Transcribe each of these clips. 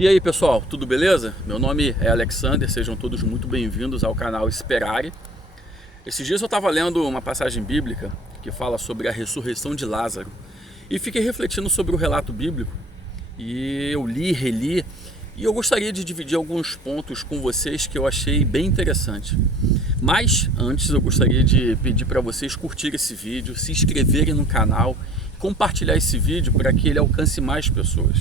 E aí pessoal, tudo beleza? Meu nome é Alexander, sejam todos muito bem-vindos ao canal Esperare. Esses dias eu estava lendo uma passagem bíblica que fala sobre a ressurreição de Lázaro e fiquei refletindo sobre o relato bíblico e eu li, reli e eu gostaria de dividir alguns pontos com vocês que eu achei bem interessante. Mas antes eu gostaria de pedir para vocês curtirem esse vídeo, se inscreverem no canal, compartilhar esse vídeo para que ele alcance mais pessoas.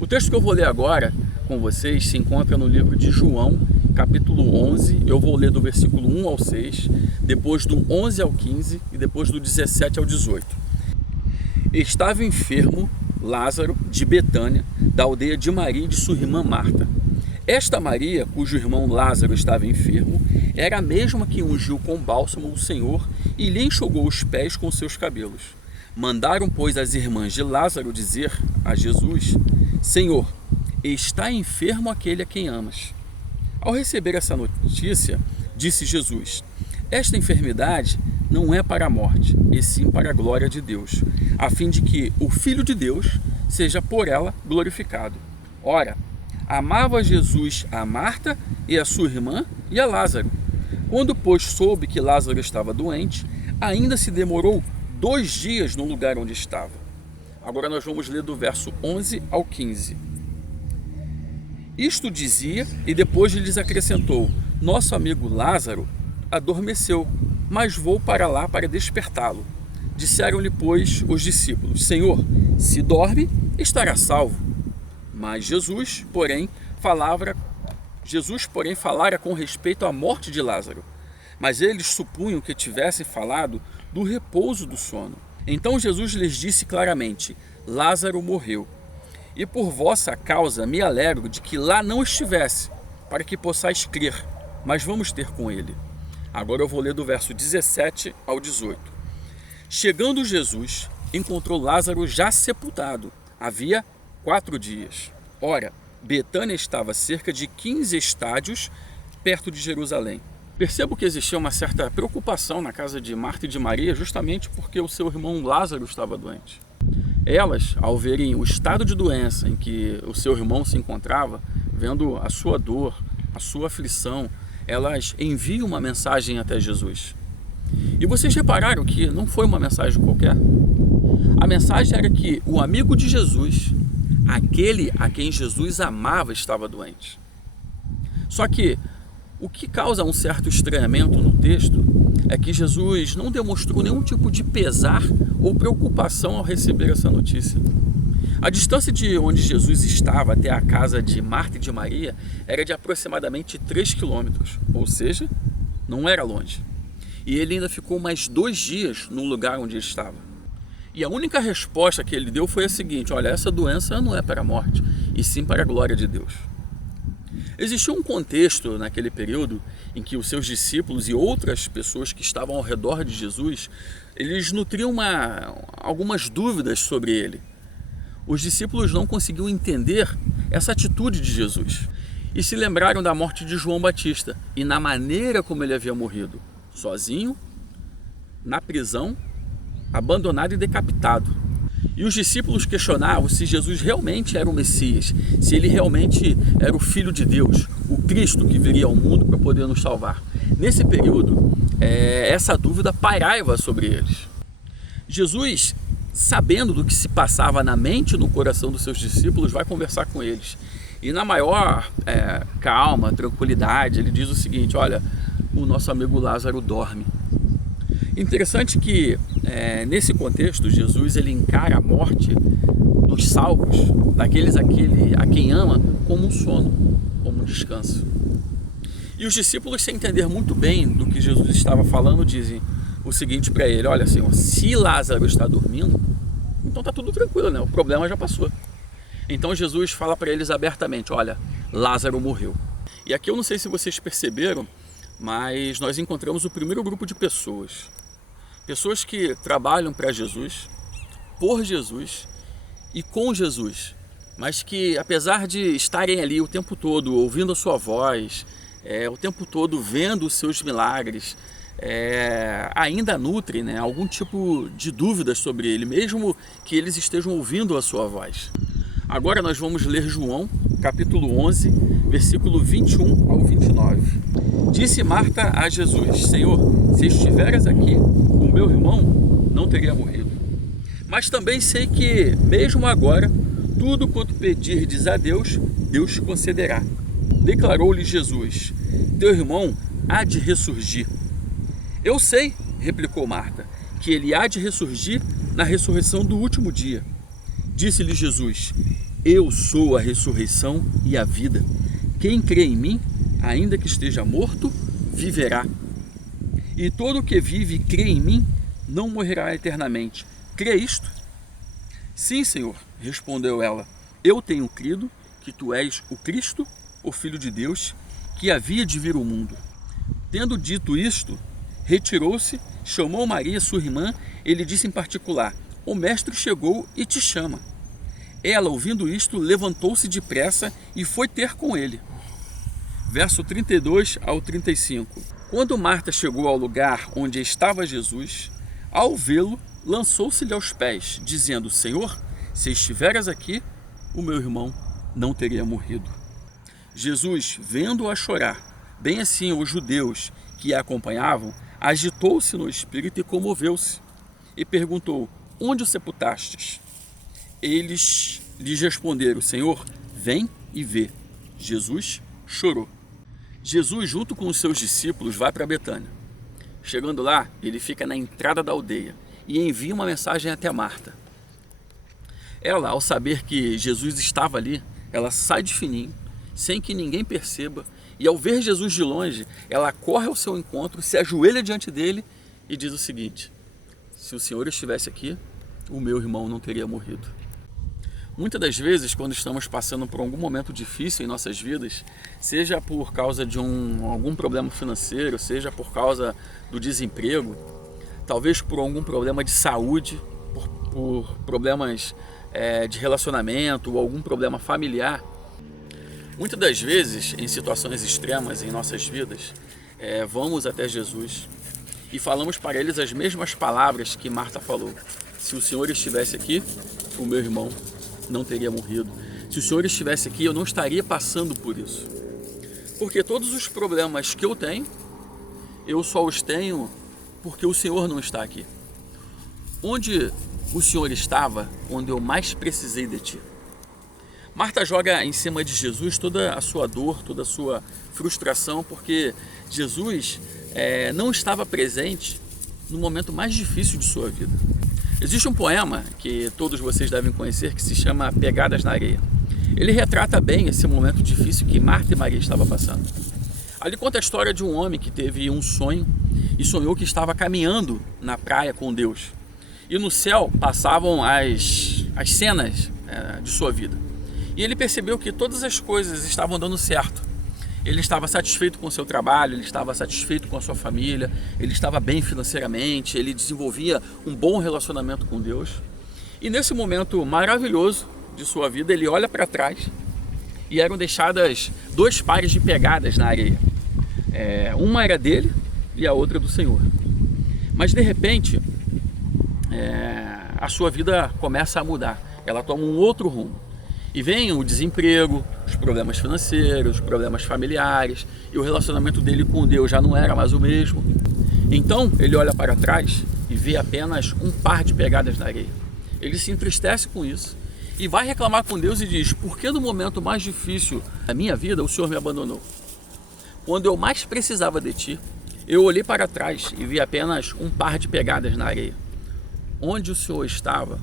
O texto que eu vou ler agora com vocês se encontra no livro de João, capítulo 11. Eu vou ler do versículo 1 ao 6, depois do 11 ao 15 e depois do 17 ao 18. Estava enfermo Lázaro de Betânia, da aldeia de Maria e de sua irmã Marta. Esta Maria, cujo irmão Lázaro estava enfermo, era a mesma que ungiu com bálsamo o Senhor e lhe enxugou os pés com seus cabelos. Mandaram, pois, as irmãs de Lázaro dizer a Jesus: Senhor, está enfermo aquele a quem amas. Ao receber essa notícia, disse Jesus: esta enfermidade não é para a morte, e sim para a glória de Deus, a fim de que o Filho de Deus seja por ela glorificado. Ora, amava Jesus a Marta e a sua irmã e a Lázaro. Quando, pois, soube que Lázaro estava doente, ainda se demorou 2 dias no lugar onde estava. Agora nós vamos ler do verso 11 ao 15. Isto dizia e depois lhes acrescentou: nosso amigo Lázaro adormeceu, mas vou para lá para despertá-lo. Disseram-lhe, pois, os discípulos: Senhor, se dorme, estará salvo. Mas Jesus, porém, falara com respeito à morte de Lázaro. Mas eles supunham que tivessem falado do repouso do sono. Então Jesus lhes disse claramente: Lázaro morreu, e por vossa causa me alegro de que lá não estivesse, para que possais crer, mas vamos ter com ele. Agora eu vou ler do verso 17 ao 18. Chegando Jesus, encontrou Lázaro já sepultado, havia 4 dias. Ora, Betânia estava a cerca de 15 estádios perto de Jerusalém. Percebo que existia uma certa preocupação na casa de Marta e de Maria, justamente porque o seu irmão Lázaro estava doente. Elas, ao verem o estado de doença em que o seu irmão se encontrava, vendo a sua dor, a sua aflição, elas enviam uma mensagem até Jesus. E vocês repararam que não foi uma mensagem qualquer? A mensagem era que o amigo de Jesus, aquele a quem Jesus amava, estava doente. Só que o que causa um certo estranhamento no texto é que Jesus não demonstrou nenhum tipo de pesar ou preocupação ao receber essa notícia. A distância de onde Jesus estava até a casa de Marta e de Maria era de aproximadamente 3 quilômetros, ou seja, não era longe. E ele ainda ficou mais 2 dias no lugar onde estava. E a única resposta que ele deu foi a seguinte: olha, essa doença não é para a morte, e sim para a glória de Deus. Existiu um contexto naquele período em que os seus discípulos e outras pessoas que estavam ao redor de Jesus, eles nutriam algumas dúvidas sobre ele. Os discípulos não conseguiam entender essa atitude de Jesus e se lembraram da morte de João Batista e na maneira como ele havia morrido, sozinho, na prisão, abandonado e decapitado. E os discípulos questionavam se Jesus realmente era o Messias, se ele realmente era o Filho de Deus, o Cristo que viria ao mundo para poder nos salvar. Nesse período, essa dúvida pairava sobre eles. Jesus, sabendo do que se passava na mente e no coração dos seus discípulos, vai conversar com eles. E na maior calma, tranquilidade, ele diz o seguinte: olha, o nosso amigo Lázaro dorme. Interessante que nesse contexto Jesus ele encara a morte dos salvos, daqueles a quem ama, como um sono, como um descanso. E os discípulos, sem entender muito bem do que Jesus estava falando, dizem o seguinte para ele: olha, Senhor, se Lázaro está dormindo, então está tudo tranquilo, né? O problema já passou. Então Jesus fala para eles abertamente: olha, Lázaro morreu. E aqui eu não sei se vocês perceberam, mas nós encontramos o primeiro grupo de pessoas. Pessoas que trabalham para Jesus, por Jesus e com Jesus, mas que apesar de estarem ali o tempo todo ouvindo a sua voz, o tempo todo vendo os seus milagres, ainda nutrem, né, algum tipo de dúvidas sobre ele, mesmo que eles estejam ouvindo a sua voz. Agora nós vamos ler João, capítulo 11, versículo 21 ao 29. Disse Marta a Jesus: Senhor, se estiveras aqui, o meu irmão não teria morrido. Mas também sei que, mesmo agora, tudo quanto pedirdes a Deus, Deus te concederá. Declarou-lhe Jesus: teu irmão há de ressurgir. Eu sei, replicou Marta, que ele há de ressurgir na ressurreição do último dia. Disse-lhe Jesus: eu sou a ressurreição e a vida. Quem crê em mim, ainda que esteja morto, viverá. E todo o que vive e crê em mim, não morrerá eternamente. Crê isto? Sim, Senhor, respondeu ela. Eu tenho crido que tu és o Cristo, o Filho de Deus, que havia de vir ao mundo. Tendo dito isto, retirou-se, chamou Maria, sua irmã, e lhe disse em particular: o mestre chegou e te chama. Ela, ouvindo isto, levantou-se depressa e foi ter com ele. Verso 32 ao 35. Quando Marta chegou ao lugar onde estava Jesus, ao vê-lo, lançou-se-lhe aos pés, dizendo: Senhor, se estiveras aqui, o meu irmão não teria morrido. Jesus, vendo-a chorar, bem assim os judeus que a acompanhavam, agitou-se no espírito e comoveu-se, e perguntou: onde o sepultastes? Eles lhes responderam: Senhor, vem e vê. Jesus chorou. Jesus, junto com os seus discípulos, vai para Betânia. Chegando lá, ele fica na entrada da aldeia e envia uma mensagem até Marta. Ela, ao saber que Jesus estava ali, ela sai de fininho, sem que ninguém perceba, e ao ver Jesus de longe, ela corre ao seu encontro, se ajoelha diante dele e diz o seguinte: se o Senhor estivesse aqui, o meu irmão não teria morrido. Muitas das vezes, quando estamos passando por algum momento difícil em nossas vidas, seja por causa de algum problema financeiro, seja por causa do desemprego, talvez por algum problema de saúde, por problemas de relacionamento ou algum problema familiar, muitas das vezes, em situações extremas em nossas vidas, vamos até Jesus e falamos para eles as mesmas palavras que Marta falou: se o Senhor estivesse aqui, o meu irmão não teria morrido. Se o Senhor estivesse aqui, eu não estaria passando por isso. Porque todos os problemas que eu tenho, eu só os tenho porque o Senhor não está aqui. Onde o Senhor estava, onde eu mais precisei de ti. Marta joga em cima de Jesus toda a sua dor, toda a sua frustração, porque Jesus não estava presente no momento mais difícil de sua vida. Existe um poema que todos vocês devem conhecer que se chama Pegadas na Areia. Ele retrata bem esse momento difícil que Marta e Maria estavam passando. Ali conta a história de um homem que teve um sonho e sonhou que estava caminhando na praia com Deus. E no céu passavam as cenas de sua vida. E ele percebeu que todas as coisas estavam dando certo. Ele estava satisfeito com o seu trabalho, ele estava satisfeito com a sua família, ele estava bem financeiramente, ele desenvolvia um bom relacionamento com Deus. E nesse momento maravilhoso de sua vida, ele olha para trás e eram deixadas 2 pares de pegadas na areia. Uma era dele e a outra do Senhor. Mas de repente, a sua vida começa a mudar, ela toma um outro rumo. E vem o desemprego, os problemas financeiros, os problemas familiares, e o relacionamento dele com Deus já não era mais o mesmo. Então ele olha para trás e vê apenas um par de pegadas na areia. Ele se entristece com isso e vai reclamar com Deus e diz: por que no momento mais difícil da minha vida o Senhor me abandonou? Quando eu mais precisava de ti, eu olhei para trás e vi apenas um par de pegadas na areia. Onde o Senhor estava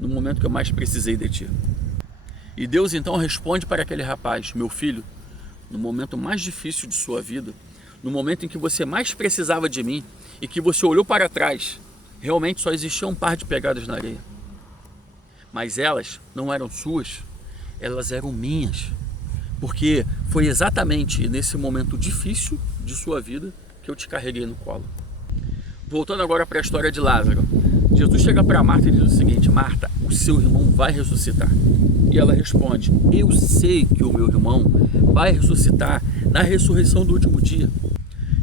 no momento que eu mais precisei de ti? E Deus então responde para aquele rapaz: meu filho, no momento mais difícil de sua vida, no momento em que você mais precisava de mim e que você olhou para trás, realmente só existia um par de pegadas na areia. Mas elas não eram suas, elas eram minhas. Porque foi exatamente nesse momento difícil de sua vida que eu te carreguei no colo. Voltando agora para a história de Lázaro. Jesus chega para Marta e diz o seguinte: Marta, o seu irmão vai ressuscitar. E ela responde: eu sei que o meu irmão vai ressuscitar na ressurreição do último dia.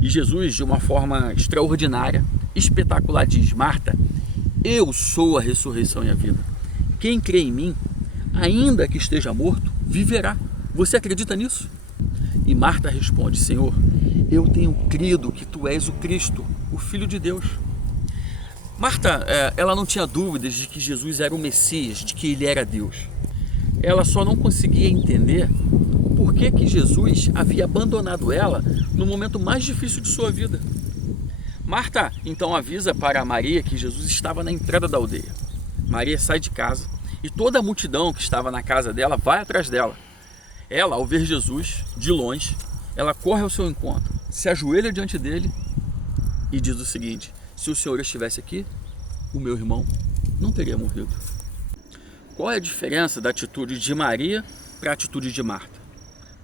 E Jesus, de uma forma extraordinária, espetacular, diz: Marta, eu sou a ressurreição e a vida. Quem crê em mim, ainda que esteja morto, viverá. Você acredita nisso? E Marta responde: Senhor, eu tenho crido que tu és o Cristo, o Filho de Deus. Marta, ela não tinha dúvidas de que Jesus era o Messias, de que ele era Deus. Ela só não conseguia entender por que Jesus havia abandonado ela no momento mais difícil de sua vida. Marta então avisa para Maria que Jesus estava na entrada da aldeia. Maria sai de casa e toda a multidão que estava na casa dela vai atrás dela. Ela, ao ver Jesus de longe, ela corre ao seu encontro, se ajoelha diante dele e diz o seguinte: se o Senhor estivesse aqui, o meu irmão não teria morrido. Qual é a diferença da atitude de Maria para a atitude de Marta?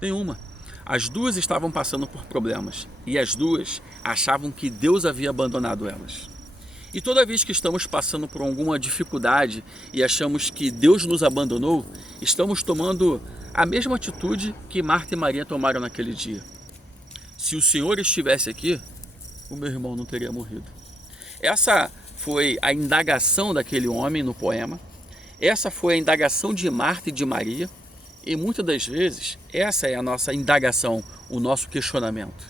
Nenhuma. As duas estavam passando por problemas e as duas achavam que Deus havia abandonado elas. E toda vez que estamos passando por alguma dificuldade e achamos que Deus nos abandonou, estamos tomando a mesma atitude que Marta e Maria tomaram naquele dia. Se o Senhor estivesse aqui, o meu irmão não teria morrido. Essa foi a indagação daquele homem no poema. Essa foi a indagação de Marta e de Maria. E muitas das vezes, essa é a nossa indagação, o nosso questionamento.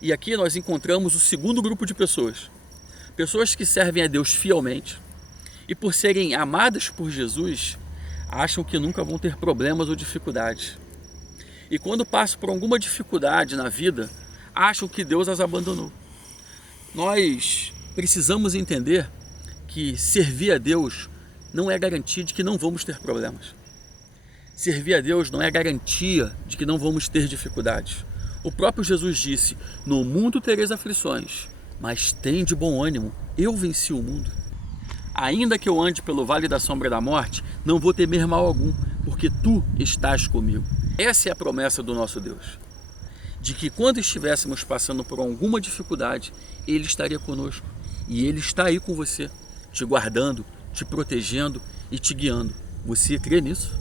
E aqui nós encontramos o segundo grupo de pessoas. Pessoas que servem a Deus fielmente e por serem amadas por Jesus, acham que nunca vão ter problemas ou dificuldades. E quando passam por alguma dificuldade na vida, acham que Deus as abandonou. Nós precisamos entender que servir a Deus não é garantia de que não vamos ter problemas. Servir a Deus não é garantia de que não vamos ter dificuldades. O próprio Jesus disse: no mundo tereis aflições, mas tem de bom ânimo, eu venci o mundo. Ainda que eu ande pelo vale da sombra da morte, não vou temer mal algum, porque tu estás comigo. Essa é a promessa do nosso Deus, de que quando estivéssemos passando por alguma dificuldade, Ele estaria conosco. E Ele está aí com você, te guardando, te protegendo e te guiando. Você crê nisso?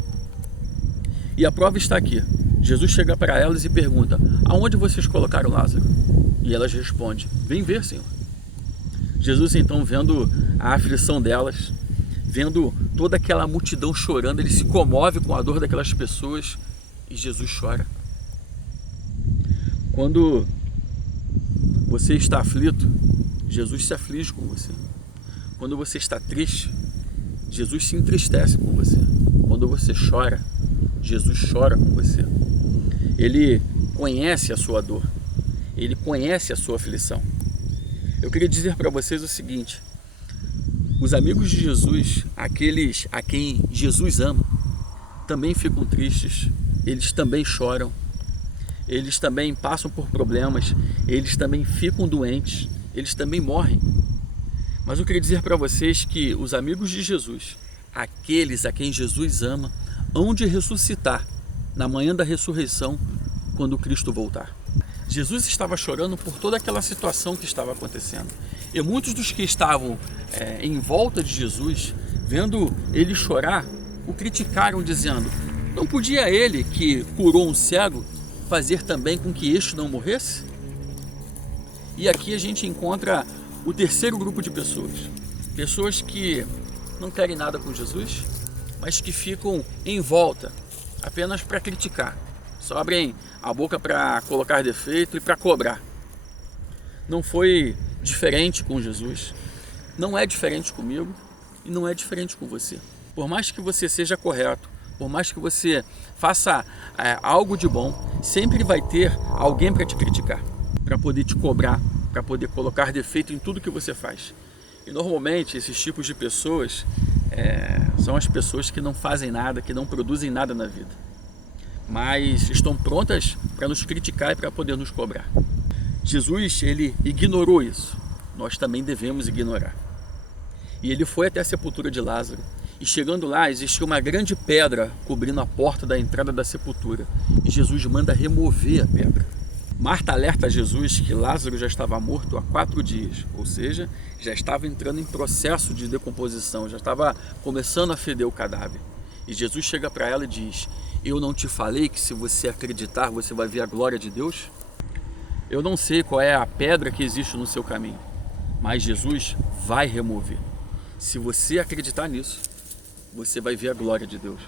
E a prova está aqui. Jesus chega para elas e pergunta: aonde vocês colocaram Lázaro? E elas respondem: vem ver, Senhor. Jesus então, vendo a aflição delas, vendo toda aquela multidão chorando, ele se comove com a dor daquelas pessoas e Jesus chora. Quando você está aflito, Jesus se aflige com você. Quando você está triste, Jesus se entristece com você. Quando você chora, Jesus chora com você. Ele conhece a sua dor. Ele conhece a sua aflição. Eu queria dizer para vocês o seguinte: os amigos de Jesus, aqueles a quem Jesus ama, também ficam tristes, eles também choram, eles também passam por problemas, eles também ficam doentes, eles também morrem. Mas eu queria dizer para vocês que os amigos de Jesus, aqueles a quem Jesus ama, hão de ressuscitar na manhã da ressurreição, quando Cristo voltar. Jesus estava chorando por toda aquela situação que estava acontecendo. E muitos dos que estavam em volta de Jesus, vendo ele chorar, o criticaram, dizendo: não podia ele, que curou um cego, fazer também com que este não morresse? E aqui a gente encontra o terceiro grupo de pessoas. Pessoas que não querem nada com Jesus, mas que ficam em volta apenas para criticar. Só abrem a boca para colocar defeito e para cobrar. Não foi diferente com Jesus, não é diferente comigo e não é diferente com você. Por mais que você seja correto, por mais que você faça algo de bom, sempre vai ter alguém para te criticar, para poder te cobrar, para poder colocar defeito em tudo que você faz. E normalmente esses tipos de pessoas são as pessoas que não fazem nada, que não produzem nada na vida, mas estão prontas para nos criticar e para poder nos cobrar. Jesus, ele ignorou isso. Nós também devemos ignorar. E ele foi até a sepultura de Lázaro. E chegando lá, existia uma grande pedra cobrindo a porta da entrada da sepultura. E Jesus manda remover a pedra. Marta alerta a Jesus que Lázaro já estava morto há 4 dias. Ou seja, já estava entrando em processo de decomposição. Já estava começando a feder o cadáver. E Jesus chega para ela e diz: eu não te falei que se você acreditar, você vai ver a glória de Deus? Eu não sei qual é a pedra que existe no seu caminho, mas Jesus vai remover. Se você acreditar nisso, você vai ver a glória de Deus.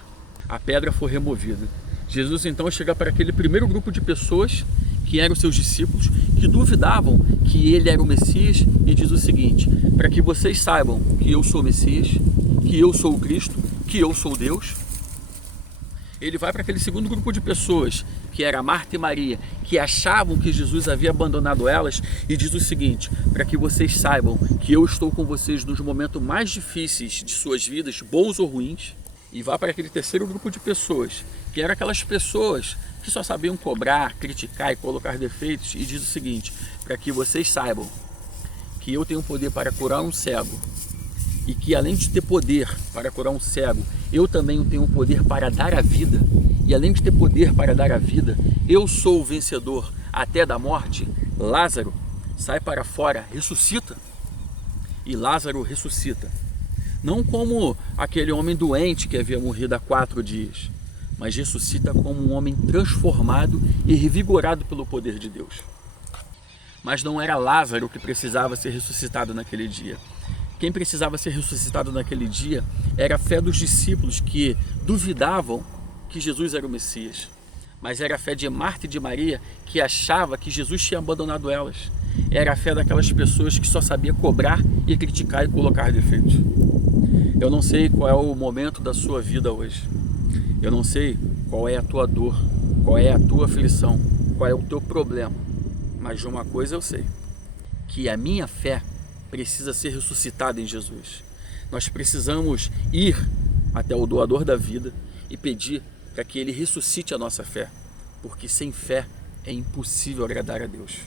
a pedra foi removida. Jesus então chega para aquele primeiro grupo de pessoas que eram seus discípulos, que duvidavam que ele era o Messias, e diz o seguinte: para que vocês saibam que eu sou o Messias, que eu sou o Cristo, que eu sou Deus. Ele vai para aquele segundo grupo de pessoas, que era Marta e Maria, que achavam que Jesus havia abandonado elas, e diz o seguinte: para que vocês saibam que eu estou com vocês nos momentos mais difíceis de suas vidas, bons ou ruins. E vai para aquele terceiro grupo de pessoas, que eram aquelas pessoas que só sabiam cobrar, criticar e colocar defeitos, e diz o seguinte: para que vocês saibam que eu tenho poder para curar um cego, e que além de ter poder para curar um cego, eu também tenho poder para dar a vida, e além de ter poder para dar a vida, eu sou o vencedor até da morte. Lázaro sai para fora, ressuscita. E Lázaro ressuscita, não como aquele homem doente que havia morrido há 4 dias, mas ressuscita como um homem transformado e revigorado pelo poder de Deus. Mas não era Lázaro que precisava ser ressuscitado naquele dia. Quem precisava ser ressuscitado naquele dia era a fé dos discípulos, que duvidavam que Jesus era o Messias. Mas era a fé de Marta e de Maria, que achava que Jesus tinha abandonado elas. Era a fé daquelas pessoas que só sabia cobrar e criticar e colocar defeitos. Eu não sei qual é o momento da sua vida hoje. Eu não sei qual é a tua dor, qual é a tua aflição, qual é o teu problema. Mas de uma coisa eu sei: que a minha fé precisa ser ressuscitada em Jesus. Nós precisamos ir até o doador da vida e pedir para que ele ressuscite a nossa fé, porque sem fé é impossível agradar a Deus.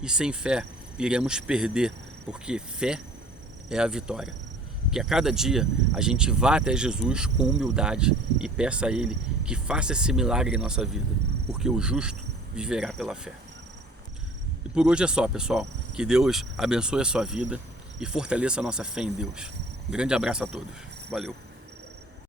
E sem fé iremos perder, porque fé é a vitória. Que a cada dia a gente vá até Jesus com humildade e peça a Ele que faça esse milagre em nossa vida, porque o justo viverá pela fé. E por hoje é só, pessoal. Que Deus abençoe a sua vida e fortaleça a nossa fé em Deus. Um grande abraço a todos. Valeu!